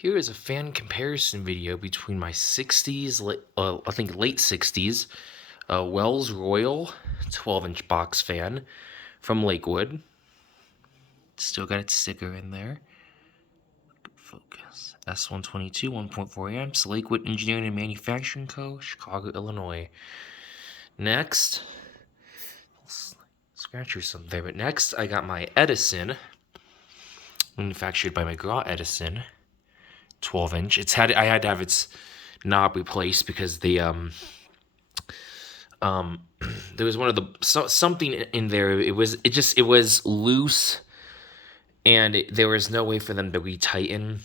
Here is a fan comparison video between my 60s, I think late 60s, Wells Royal 12-inch box fan from Lakewood. Still got its sticker in there. Focus. S122, 1.4 amps, Lakewood Engineering and Manufacturing Co., Chicago, Illinois. Next, scratch or something there, but next I got my Edison, manufactured by McGraw Edison. 12-inch. I had to have its knob replaced because there was one of the something in there. It was loose, and there was no way for them to retighten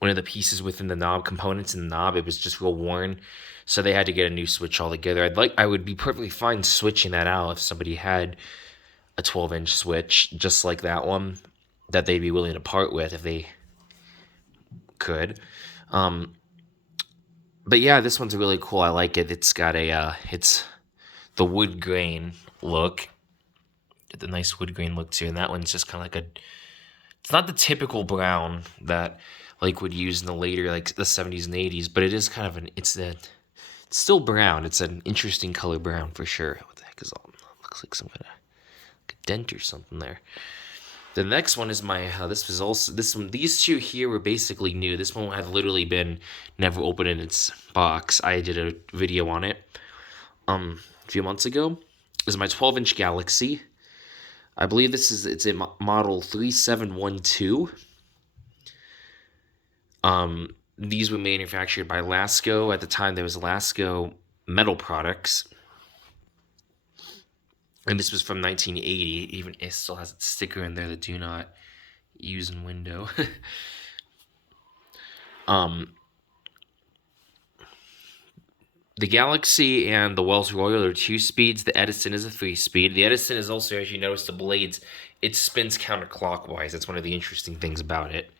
one of the pieces within the knob components in the knob. It was just real worn, so they had to get a new switch altogether. I would be perfectly fine switching that out if somebody had a 12-inch switch just like that one that they'd be willing to part with if they could. But yeah, this one's really cool. I like it. It's got it's the wood grain look. The nice wood grain look too. And that one's just kind of like it's not the typical brown that would use in the later, like the 70s and 80s, but it is kind of it's still brown. It's an interesting color brown for sure. What the heck is all? Looks like some kind of like a dent or something there. The next one is these two here were basically new. This one had literally been never opened in its box. I did a video on it a few months ago. This is my 12-inch Galaxy. I believe it's a model 3712. These were manufactured by Lasco. At the time, there was Lasco Metal Products. And this was from 1980. Even it still has its sticker in there, the do not use in window. The Galaxy and the Wells Royal are 2 speeds. The Edison is a 3-speed. The Edison is also, as you notice, the blades, it spins counterclockwise. That's one of the interesting things about it.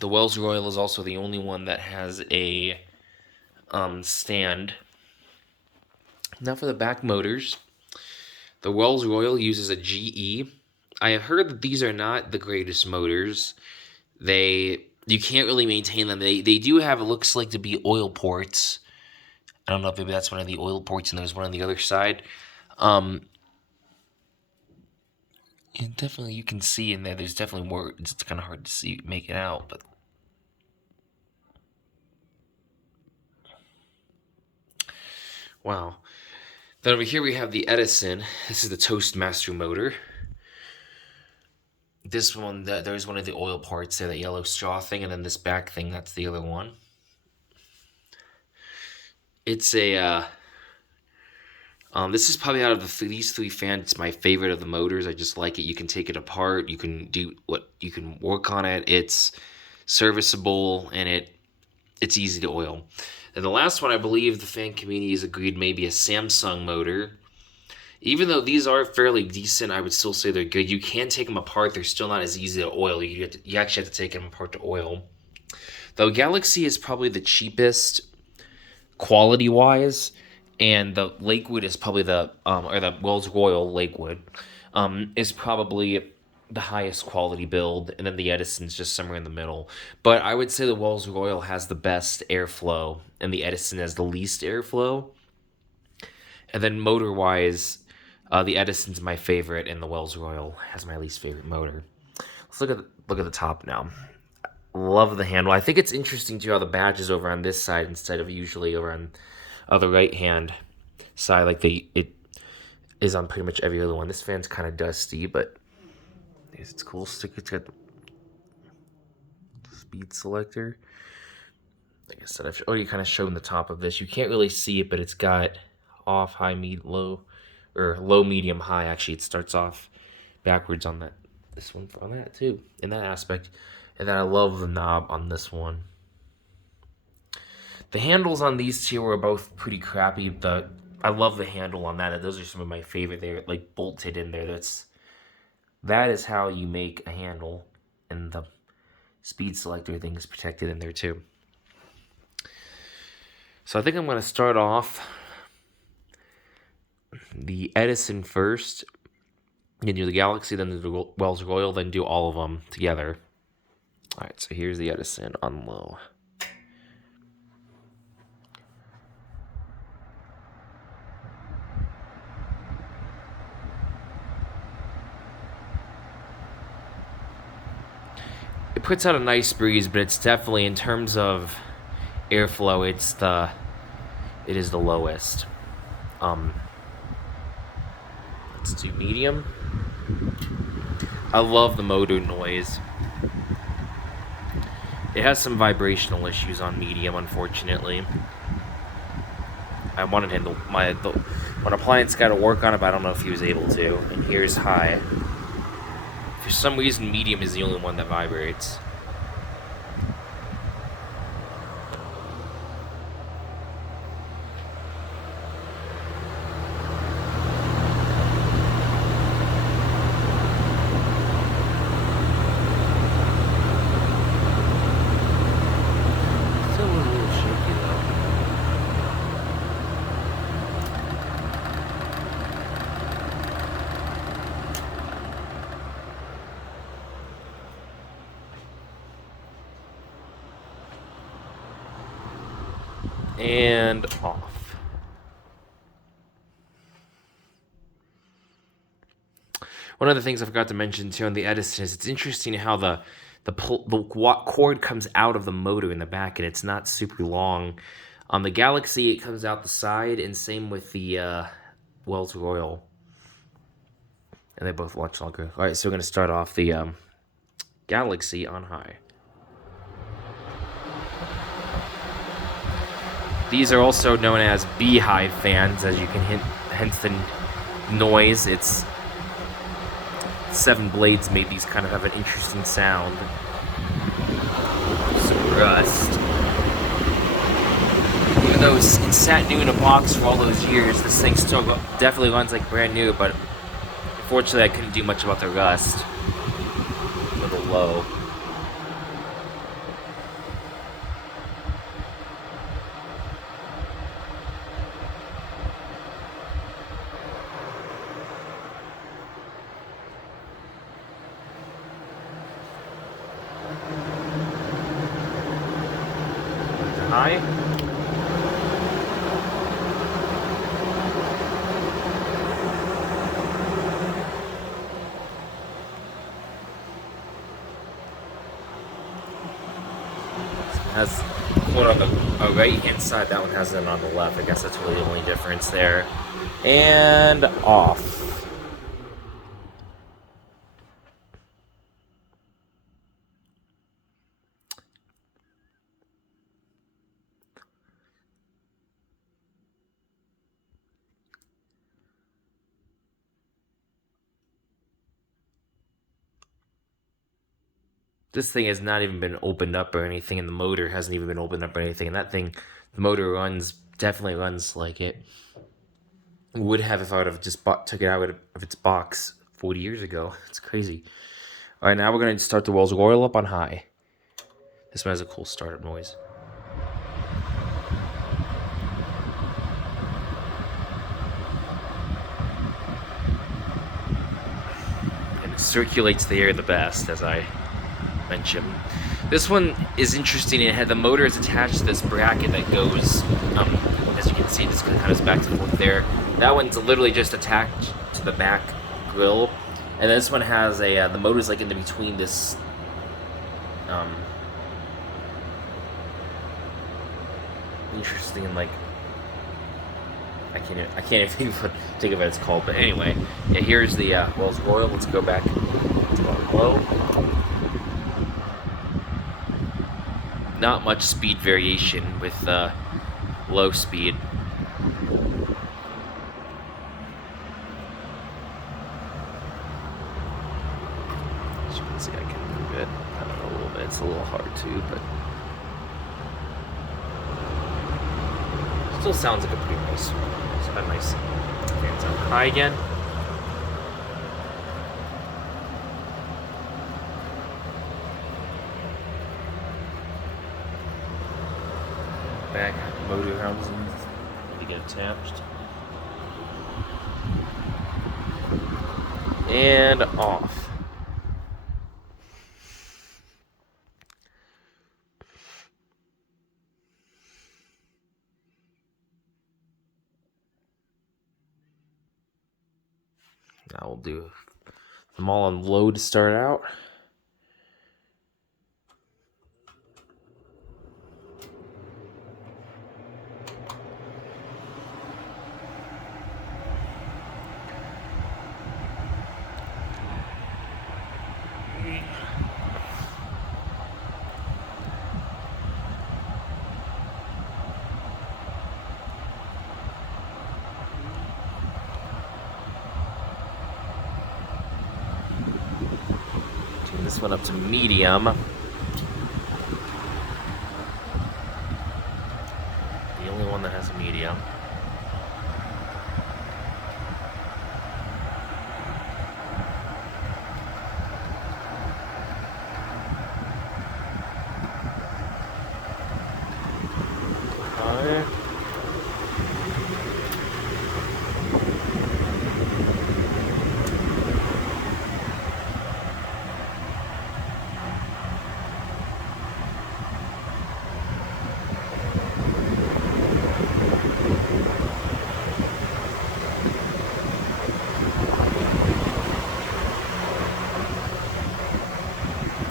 The Wells Royal is also the only one that has a stand. Now for the back motors. The Wells Royal uses a GE. I have heard that these are not the greatest motors. You can't really maintain them. They do have, it looks like to be oil ports. I don't know if maybe that's one of the oil ports and there's one on the other side. And definitely you can see in there, there's definitely more, it's kind of hard to see, make it out, but wow. Then over here we have the Edison. This is the Toastmaster motor. This one, there's one of the oil parts there, that yellow straw thing, and then this back thing, that's the other one. It's a, this is probably out of these 3 fans, it's my favorite of the motors. I just like it. You can take it apart. You can you can work on it. It's serviceable, and it's easy to oil. And the last one, I believe the fan community has agreed, maybe a Samsung motor. Even though these are fairly decent, I would still say they're good. You can take them apart. They're still not as easy to oil. You actually have to take them apart to oil. The Galaxy is probably the cheapest quality-wise, and the Lakewood is probably or the Wells Royal Lakewood is probably the highest quality build, and then the Edison's just somewhere in the middle. But I would say the Wells Royal has the best airflow, and the Edison has the least airflow. And then motor-wise, the Edison's my favorite, and the Wells Royal has my least favorite motor. Let's look at the top now. Love the handle. I think it's interesting too how the badge is over on this side instead of usually over on the right hand side, like it is on pretty much every other one. This fan's kind of dusty, but it's cool. It's got the speed selector. Like I said, I've already kind of shown the top of this. You can't really see it, but it's got off, high, low, or low, medium, high. Actually, it starts off backwards on this one on that too, in that aspect. And then I love the knob on this one. The handles on these two are both pretty crappy. I love the handle on that. Those are some of my favorite. They're like bolted in there. That is how you make a handle, and the speed selector thing is protected in there too. So I think I'm going to start off the Edison first, then do the Galaxy, then do the Wells Royal, then do all of them together. Alright, so here's the Edison on low. It puts out a nice breeze, but it's definitely, in terms of airflow, it is the lowest. Let's do medium. I love the motor noise. It has some vibrational issues on medium, unfortunately. I wanted him when appliance got to work on it, but I don't know if he was able to. And here's high. For some reason, medium is the only one that vibrates. Still a little shaky though. And off. One of the things I forgot to mention too on the Edison is it's interesting how the cord comes out of the motor in the back, and it's not super long. On the Galaxy, it comes out the side, and same with the Wells Royal. And they both launch longer. All right, so we're going to start off the Galaxy on high. These are also known as beehive fans, as you can hence the noise. It's 7 blades made these kind of have an interesting sound. Some rust. Even though it sat new in a box for all those years, this thing still definitely runs like brand new, but unfortunately I couldn't do much about the rust. A little low. High. Has one on the right hand side, that one has it on the left. I guess that's really the only difference there. And off. This thing has not even been opened up or anything, and the motor hasn't even been opened up or anything. And that thing, the motor definitely runs like it would have if I would have just took it out of its box 40 years ago. It's crazy. All right, now we're going to start the Wells Royal up on high. This one has a cool startup noise. And it circulates the air the best, as I mentioned. This one is interesting. It had the motor is attached to this bracket that goes, as you can see, this kind of goes back and forth there. That one's literally just attached to the back grill, and this one has a the motor's like in between this interesting, like I can't even think of what it's called. But anyway, yeah, here's the Wells Royal. Let's go back to low. Not much speed variation with low speed. As you can see, I can move it a little bit. It's a little hard to, but still sounds like a pretty nice. It's got a nice fan sound. High again. Back motor housing to get attached. And off. Now we'll do them all on low to start out. Turn this one up to medium. The only one that has a medium. High.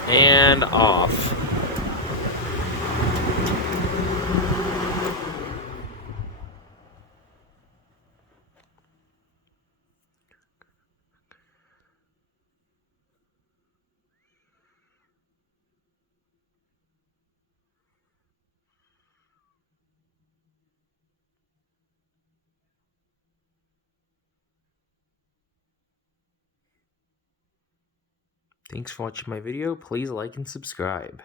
And off. Thanks for watching my video. Please like and subscribe.